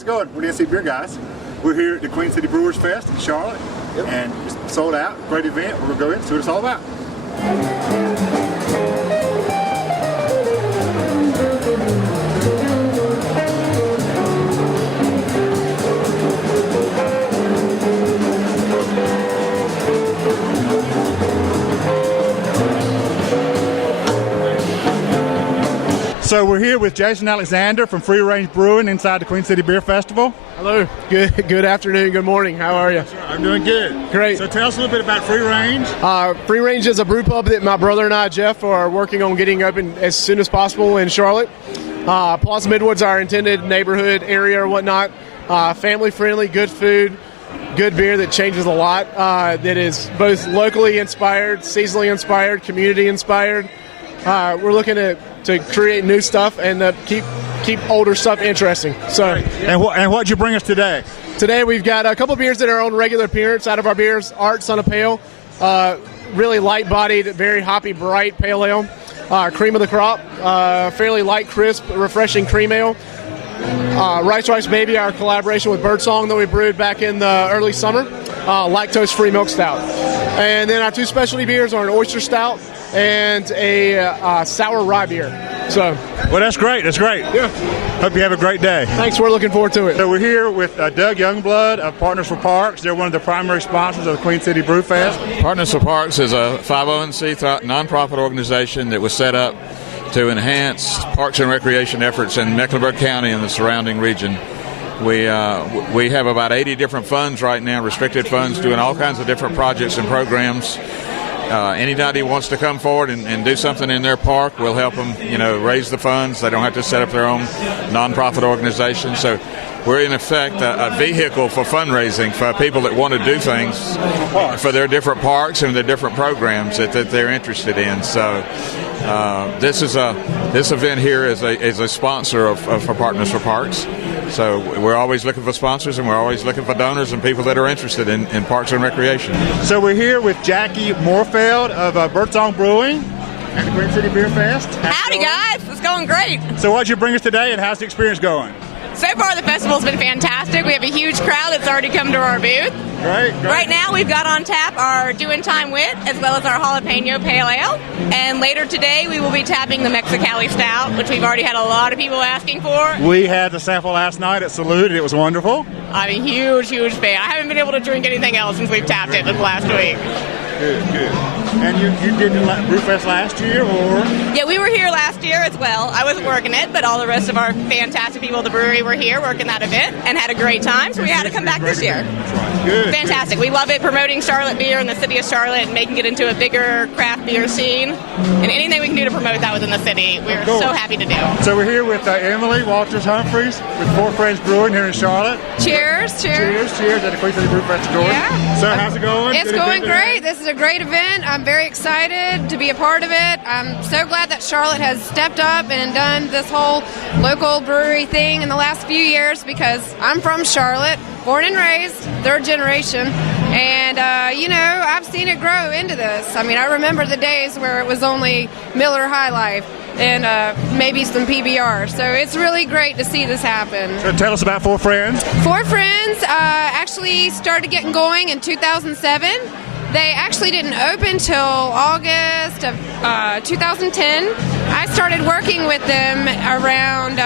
how's it going? We're the NC Beer guys. We're here at the Queen City Brewers Fest in Charlotte, and it's sold out. Great event. We're gonna go in and see what it's all about. So we're here with Jason Alexander from Free Range Brewing inside the Queen City Beer Festival. Hello. Good afternoon. Good morning. How are you? I'm doing good. Great. So tell us a little bit about Free Range. Free Range is a brew pub that my brother and I, Jeff, are working on getting open as soon as possible in Charlotte. Plaza Midwood's our intended neighborhood area or whatnot. Family friendly, good food, good beer that changes a lot. That is both locally inspired, seasonally inspired, community inspired. We're looking to create new stuff and keep older stuff interesting. So, and what'd you bring us today? Today we've got a couple beers that are on regular appearance out of our beers. Arts on a Pale, really light-bodied, very hoppy, bright pale ale. Cream of the Crop, fairly light, crisp, refreshing cream ale. Rice Baby, our collaboration with Birdsong that we brewed back in the early summer. Lactose-free milk stout. And then our two specialty beers are an oyster stout and a sour rye beer. So, well, that's great. That's great. Yeah. Hope you have a great day. Thanks. We're looking forward to it. So we're here with Doug Youngblood of Partners for Parks. They're one of the primary sponsors of the Queen City Brew Fest. Partners for Parks is a 501c nonprofit organization that was set up to enhance parks and recreation efforts in Mecklenburg County and the surrounding region. We have about 80 different funds right now, restricted funds, doing all kinds of different projects and programs. Anybody wants to come forward and do something in their park, we'll help them, raise the funds. They don't have to set up their own nonprofit organization. So we're in effect a vehicle for fundraising for people that want to do things for their different parks and their different programs that they're interested in. So this event here is a sponsor for Partners for Parks. So we're always looking for sponsors, and we're always looking for donors and people that are interested in parks and recreation. So we're here with Jackie Moorfeld of Birdsong Brewing at the Queen City Beer Fest. Howdy, guys. It's going great. So what'd you bring us today, and how's the experience going? So far, the festival's been fantastic. We have a huge crowd that's already come to our booth. Great. Right now, we've got on tap our Doing Time Wit, as well as our Jalapeno Pale Ale. And later today, we will be tapping the Mexicali Stout, which we've already had a lot of people asking for. We had the sample last night at Salute, and it was wonderful. I'm a huge fan. I haven't been able to drink anything else since we've tapped it this last week. Good. And you did the Brewfest last year, or? Yeah, we were here last year as well. I wasn't working it, but all the rest of our fantastic people at the brewery were here working that event and had a great time, so we had to come back this year. That's right. Good. Fantastic. We love it, promoting Charlotte beer in the city of Charlotte and making it into a bigger craft beer scene. And anything we can do to promote that within the city, we're so happy to do. So we're here with Emily Walters-Humphreys with Four Friends Brewing here in Charlotte. Cheers. Cheers at the Queen City Brew Festival. Yeah. So how's it going? It's going great. This is a great event. I'm very excited to be a part of it. I'm so glad that Charlotte has stepped up and done this whole local brewery thing in the last few years, because I'm from Charlotte, born and raised, third generation, and I've seen it grow into this. I mean, I remember the days where it was only Miller High Life and maybe some PBR, so it's really great to see this happen. So tell us about Four Friends. Four Friends actually started getting going in 2007. They actually didn't open till August of 2010. I started working with them around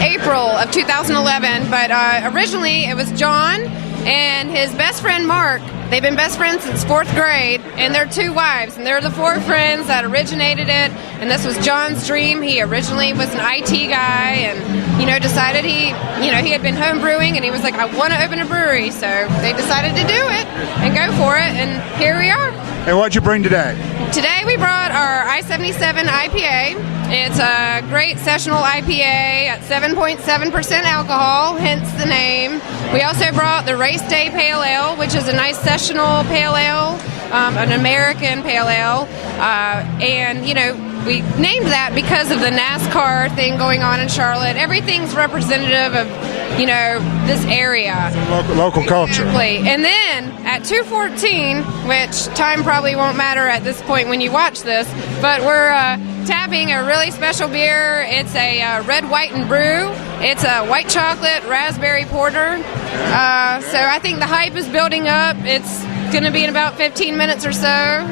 April of 2011, but originally it was John and his best friend Mark. They've been best friends since 4th grade, and they're two wives, and they're the Four Friends that originated it, and this was John's dream. He originally was an IT guy and, decided he had been home brewing, and he was like, I want to open a brewery, so they decided to do it and go for it, and here we are. And what'd you bring today? Today we brought our I-77 IPA. It's a great sessional IPA at 7.7% alcohol, hence the name. We also brought the Race Day Pale Ale, which is a nice sessional pale ale, an American pale ale. We named that because of the NASCAR thing going on in Charlotte. Everything's representative of, this area. Local culture. Exactly. And then at 2:14, which time probably won't matter at this point when you watch this, but we're tapping a really special beer. It's a red, white, and brew It's a white chocolate raspberry porter. So I think the hype is building up. It's going to be in about 15 minutes or so.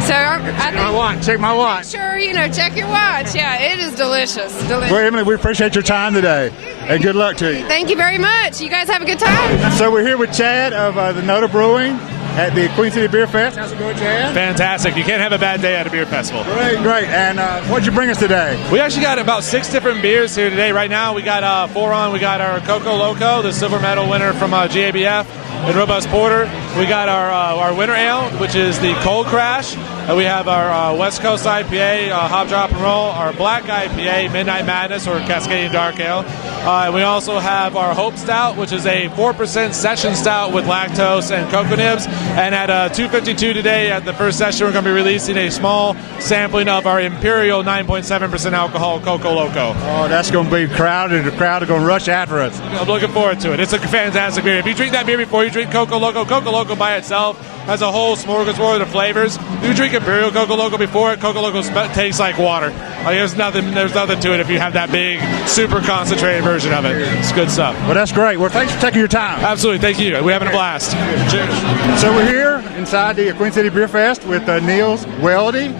So Check my watch. Sure, check your watch. Yeah, it is delicious. Well, Emily, we appreciate your time today, and good luck to you. Thank you very much. You guys have a good time. So we're here with Chad of the NoDa Brewing at the Queen City Beer Fest. How's it going, Chad? Fantastic. You can't have a bad day at a beer festival. Great. And what'd you bring us today? We actually got about 6 different beers here today. Right now, we got 4 on. We got our Coco Loco, the silver medal winner from GABF, and Robust Porter. We got our winter ale, which is the Cold Crash. And we have our West Coast IPA, Hop Drop and Roll, our Black IPA, Midnight Madness, or Cascadian Dark Ale. And we also have our Hope Stout, which is a 4% session stout with lactose and cocoa nibs. And at 2:52 today, at the first session, we're going to be releasing a small sampling of our Imperial 9.7% alcohol Coco Loco. Oh, that's going to be crowded. The crowd are going to rush after us. I'm looking forward to it. It's a fantastic beer. If you drink that beer before you drink Coco Loco by itself has a whole smorgasbord of flavors. If you drink Imperial Coco Loco before it, Coco Loco tastes like water. Like there's nothing to it if you have that big, super concentrated version of it. It's good stuff. Well, that's great. Well, thanks for taking your time. Absolutely. Thank you. We're having a blast. Cheers. So we're here inside the Queen City Beer Fest with Niels Weldy,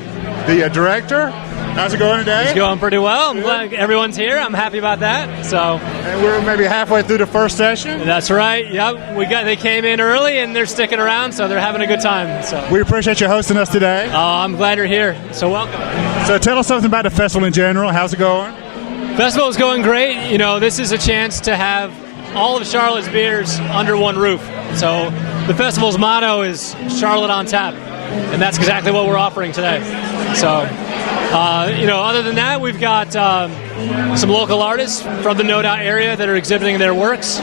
the director. How's it going today? It's going pretty well. I'm glad everyone's here. I'm happy about that. And we're maybe halfway through the first session. That's right. Yep. They came in early and they're sticking around, so they're having a good time. So we appreciate you hosting us today. I'm glad you're here. So welcome. So tell us something about the festival in general. How's it going? Festival is going great. This is a chance to have all of Charlotte's beers under one roof. So the festival's motto is Charlotte on Tap, and that's exactly what we're offering today. So. Other than that, we've got some local artists from the NoDa area that are exhibiting their works.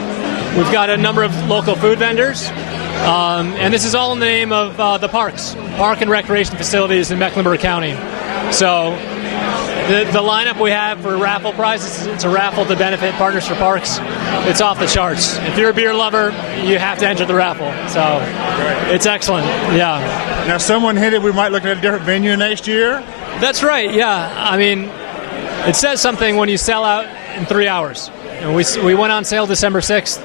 We've got a number of local food vendors. And this is all in the name of the parks, park and recreation facilities in Mecklenburg County. So the lineup we have for raffle prizes, it's a raffle to benefit Partners for Parks. It's off the charts. If you're a beer lover, you have to enter the raffle. So it's excellent. Yeah. Now, someone hinted we might look at a different venue next year. That's right, yeah. I mean, it says something when you sell out in 3 hours. We went on sale December 6th,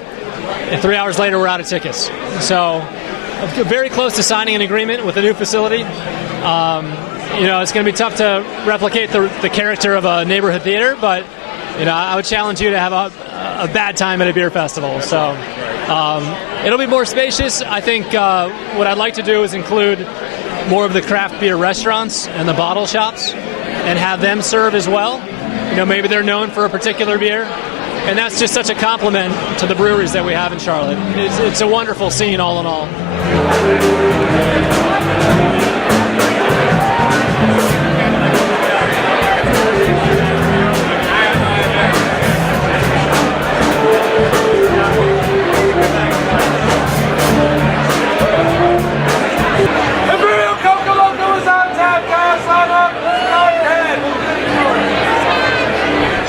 and 3 hours later we're out of tickets. So very close to signing an agreement with a new facility. It's going to be tough to replicate the character of a neighborhood theater, but I would challenge you to have a bad time at a beer festival. So it'll be more spacious. I think what I'd like to do is include more of the craft beer restaurants and the bottle shops and have them serve as well. Maybe they're known for a particular beer, and that's just such a compliment to the breweries that we have in Charlotte. It's a wonderful scene all in all.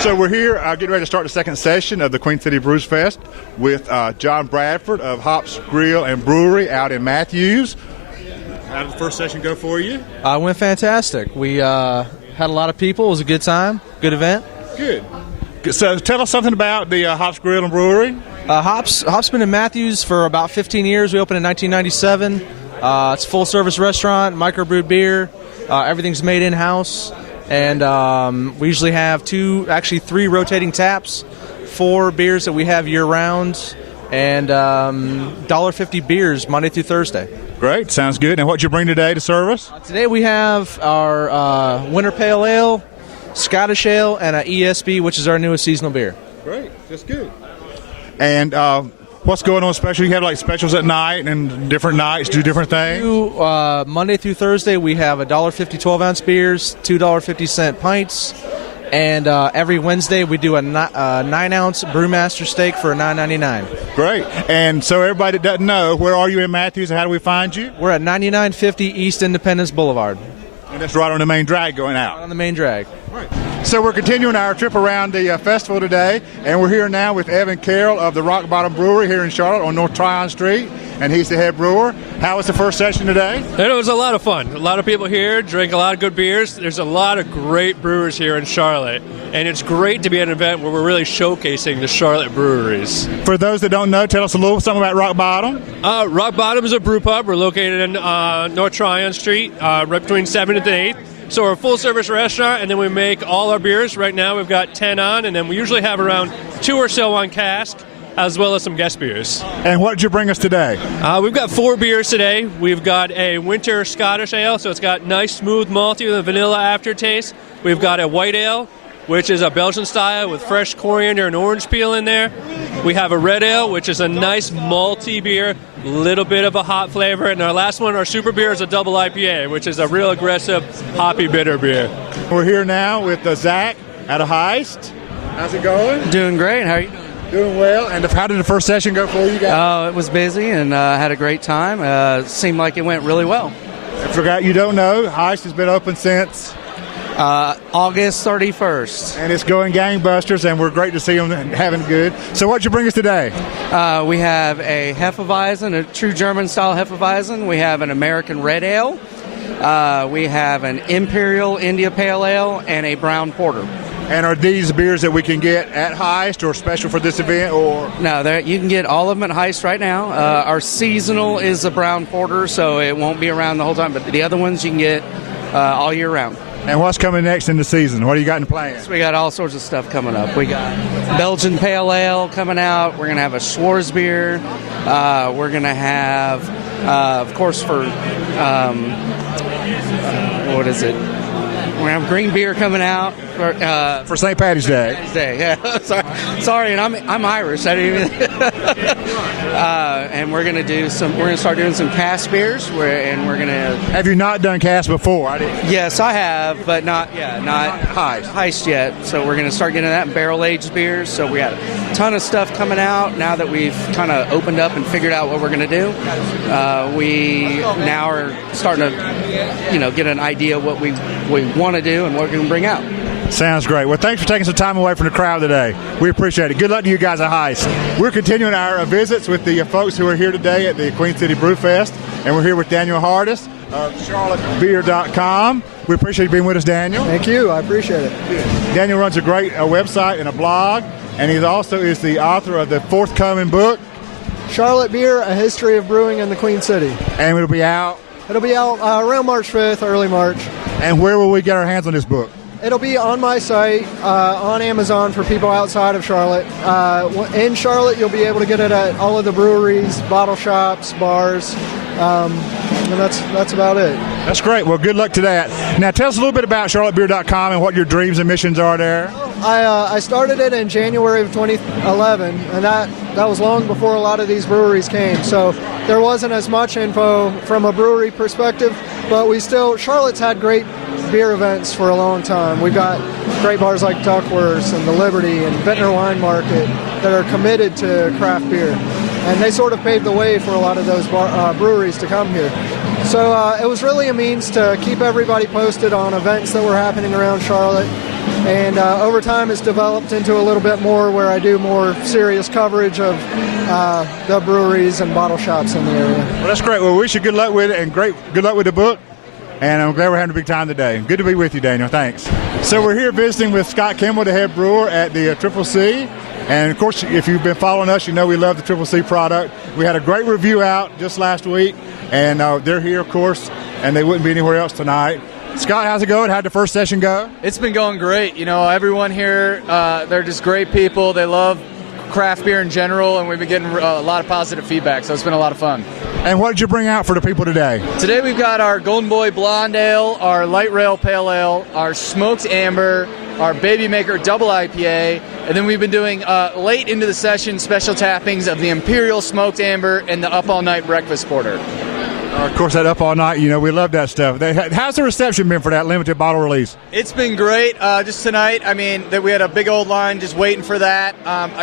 So we're here getting ready to start the second session of the Queen City Brewers Fest with John Bradford of Hops Grill and Brewery out in Matthews. How did the first session go for you? It went fantastic. We had a lot of people. It was a good time, good event. Good. So tell us something about the Hops Grill and Brewery. Hops been in Matthews for about 15 years. We opened in 1997. It's a full-service restaurant, microbrewed beer. Everything's made in-house. And we usually have 3 rotating taps, 4 beers that we have year-round, and $1.50 beers Monday through Thursday. Great, sounds good. And what you bring today to service? Today we have our Winter Pale Ale, Scottish Ale, and an ESB, which is our newest seasonal beer. Great, that's good. And what's going on special? You have like specials at night and different nights do different things? Monday through Thursday we have $1.50 12-ounce beers, $2.50 pints, and every Wednesday we do a 9-ounce Brewmaster steak for $9.99. Great. And so everybody that doesn't know, where are you in Matthews and how do we find you? We're at 9950 East Independence Boulevard. And that's right on the main drag going out. Right on the main drag. Right. So we're continuing our trip around the festival today, and we're here now with Evan Carroll of the Rock Bottom Brewery here in Charlotte on North Tryon Street. and he's the head brewer. How was the first session today? It was a lot of fun. A lot of people here drink a lot of good beers. There's a lot of great brewers here in Charlotte, and it's great to be at an event where we're really showcasing the Charlotte breweries. For those that don't know, tell us a little something about Rock Bottom. Rock Bottom is a brew pub. We're located in North Tryon Street, right between 7th and 8th. So we're a full-service restaurant, and then we make all our beers. Right now we've got 10 on, and then we usually have around 2 or so on cask, as well as some guest beers. And what did you bring us today? We've got 4 beers today. We've got a winter Scottish ale, so it's got nice, smooth, malty with a vanilla aftertaste. We've got a white ale, which is a Belgian style with fresh coriander and orange peel in there. We have a red ale, which is a nice malty beer, little bit of a hot flavor. And our last one, our super beer, is a double IPA, which is a real aggressive, hoppy, bitter beer. We're here now with Zach out of Heist. How's it going? Doing great. How are you doing? Doing well. And how did the first session go for you guys? It was busy and had a great time. Seemed like it went really well. I forgot you don't know, Heist has been open since August 31st. And it's going gangbusters, and we're great to see them having good. So what'd you bring us today? We have a Hefeweizen, a true German-style Hefeweizen. We have an American Red Ale. We have an Imperial India Pale Ale and a Brown Porter. And are these beers that we can get at Heist or special for this event? Or No, you can get all of them at Heist right now. Our seasonal is a Brown Porter, so it won't be around the whole time. But the other ones you can get all year round. And what's coming next in the season? What do you got in plans? So we got all sorts of stuff coming up. We got Belgian Pale Ale coming out. We're going to have a Schwarzbier. We're going to have, of course, for, what is it? We're going to have green beer coming out. For St. Patty's Day. Yeah. Sorry, and I'm Irish. I didn't even. And we're going to start doing some cask beers. We're going to. Have you not done cask before? Yes, I have, but not Heist yet. So we're going to start getting that barrel aged beers. So we got a ton of stuff coming out now that we've kind of opened up and figured out what we're going to do. We now are starting to, get an idea what we want to do and what we're going to bring out. Sounds great. Well, thanks for taking some time away from the crowd today. We appreciate it. Good luck to you guys at Heist. We're continuing our visits with the folks who are here today at the Queen City Brew Fest, and we're here with Daniel Hardis of CharlotteBeer.com. We appreciate you being with us, Daniel. Thank you. I appreciate it. Daniel runs a great website and a blog, and he also is the author of the forthcoming book, Charlotte Beer, A History of Brewing in the Queen City. And it'll be out? It'll be out around March 5th, early March. And where will we get our hands on this book? It'll be on my site, on Amazon for people outside of Charlotte. In Charlotte, you'll be able to get it at all of the breweries, bottle shops, bars, and that's about it. That's great. Well, good luck to that. Now, tell us a little bit about CharlotteBeer.com and what your dreams and missions are there. I started it in January of 2011, and that was long before a lot of these breweries came. So there wasn't as much info from a brewery perspective, but Charlotte's had great beer events for a long time. We've got great bars like Duckworth's and the Liberty and Vintner Wine Market that are committed to craft beer, and they sort of paved the way for a lot of those breweries to come here. So it was really a means to keep everybody posted on events that were happening around Charlotte, and over time it's developed into a little bit more where I do more serious coverage of the breweries and bottle shops in the area. Well, that's great. Well, we wish you good luck with it, and good luck with the book. And I'm glad we're having a big time today. Good to be with you, Daniel. Thanks. So we're here visiting with Scott Kimball, the head brewer at the Triple C. And, of course, if you've been following us, you know we love the Triple C product. We had a great review out just last week, and they're here, of course, and they wouldn't be anywhere else tonight. Scott, how's it going? How'd the first session go? It's been going great. Everyone here, they're just great people. They love craft beer in general, and we've been getting a lot of positive feedback, so it's been a lot of fun. And what did you bring out for the people today? Today we've got our Golden Boy Blonde Ale, our Light Rail Pale Ale, our Smoked Amber, our Baby Maker Double IPA, and then we've been doing late into the session special tappings of the Imperial Smoked Amber and the Up All Night Breakfast Porter. Of course, that Up All Night, we love that stuff. How's the reception been for that limited bottle release? It's been great. Just tonight, we had a big old line just waiting for that.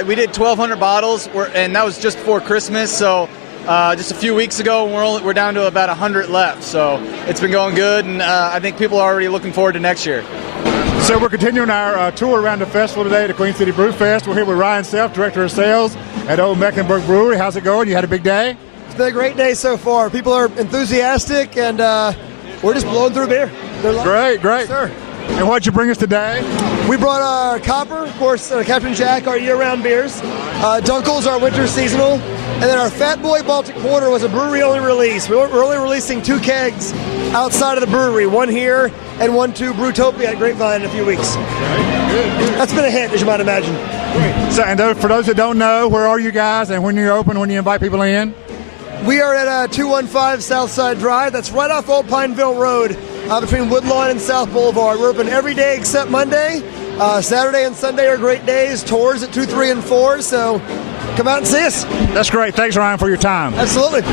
We did 1,200 bottles, and that was just before Christmas, so just a few weeks ago, we're down to about 100 left. So it's been going good, and I think people are already looking forward to next year. So we're continuing our tour around the festival today, the Queen City Brew Fest. We're here with Ryan Self, Director of Sales at Old Mecklenburg Brewery. How's it going? You had a big day? It's been a great day so far. People are enthusiastic, and we're just blowing through beer. Great. Yes, sir. And what'd you bring us today? We brought our Copper, of course, Captain Jack, our year-round beers. Dunkel's, our winter seasonal. And then our Fat Boy Baltic Porter was a brewery-only release. We're only releasing 2 kegs outside of the brewery, one here and one to Brewtopia at Grapevine in a few weeks. Good. That's been a hit, as you might imagine. So, and for those that don't know, where are you guys and when you're open, when you invite people in? We are at 215 Southside Drive. That's right off Old Pineville Road between Woodlawn and South Boulevard. We're open every day except Monday. Saturday and Sunday are great days. Tours at 2, 3, and 4. So come out and see us. That's great. Thanks, Ryan, for your time. Absolutely.